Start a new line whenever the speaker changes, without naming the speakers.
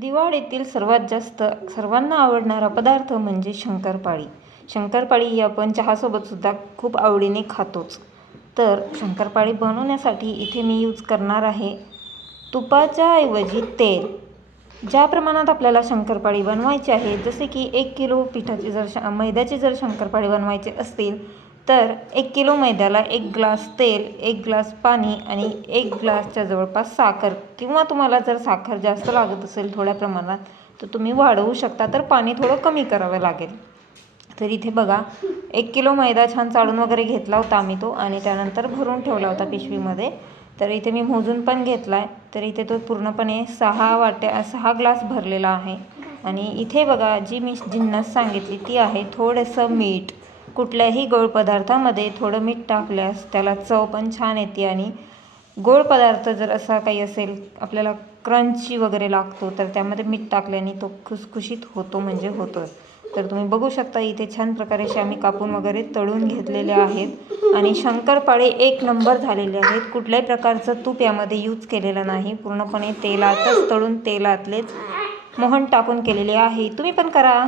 दिवाळीतील सर्वात जास्त सर्वांना आवडणारा पदार्थ म्हणजे शंकरपाळी. शंकरपाळी ही आपण चहासोबतसुद्धा खूप आवडीने खातोच. तर शंकरपाळी बनवण्यासाठी इथे मी यूज करणार आहे तुपाच्या ऐवजी तेल. ज्या प्रमाणात आपल्याला शंकरपाळी बनवायची आहे जसे की एक किलो पिठाची जर श मैद्याची जर शंकरपाळी बनवायची असतील तर एक किलो मैद्याला एक ग्लास तेल एक ग्लास पाणी आणि एक ग्लासच्या जवळपास साखर. किंवा तुम्हाला जर साखर जास्त लागत असेल थोड्या प्रमाणात तर तुम्ही वाढवू शकता तर पाणी थोडं कमी करावं लागेल. तर इथे बघा एक किलो मैदा छान चाळून वगैरे घेतला होता आम्ही तो आणि त्यानंतर भरून ठेवला होता पिशवीमध्ये. तर इथे मी मोजून पण घेतला आहे तर इथे तो पूर्णपणे सहा वाट्या सहा ग्लास भरलेला आहे. आणि इथे बघा जी मी जिन्नस सांगितली ती आहे थोडंसं मीठ. कुठल्याही गोड पदार्थामध्ये थोडं मीठ टाकल्यास त्याला चव पण छान येते आणि गोड पदार्थ जर असा काही असेल आपल्याला क्रंची वगैरे लागतो तर त्यामध्ये मीठ टाकल्याने तो खुसखुशीत होतो म्हणजे होतो तर तुम्ही बघू शकता इथे छान प्रकारे असे आम्ही कापून वगैरे तळून घेतलेले आहेत आणि शंकरपाळे एक नंबर झालेले आहेत. कुठल्याही प्रकारचं तूप यामध्ये यूज केलेलं नाही. पूर्णपणे तेलातच तळून तेलातलेच मोहन टाकून केलेले आहे. तुम्ही पण करा.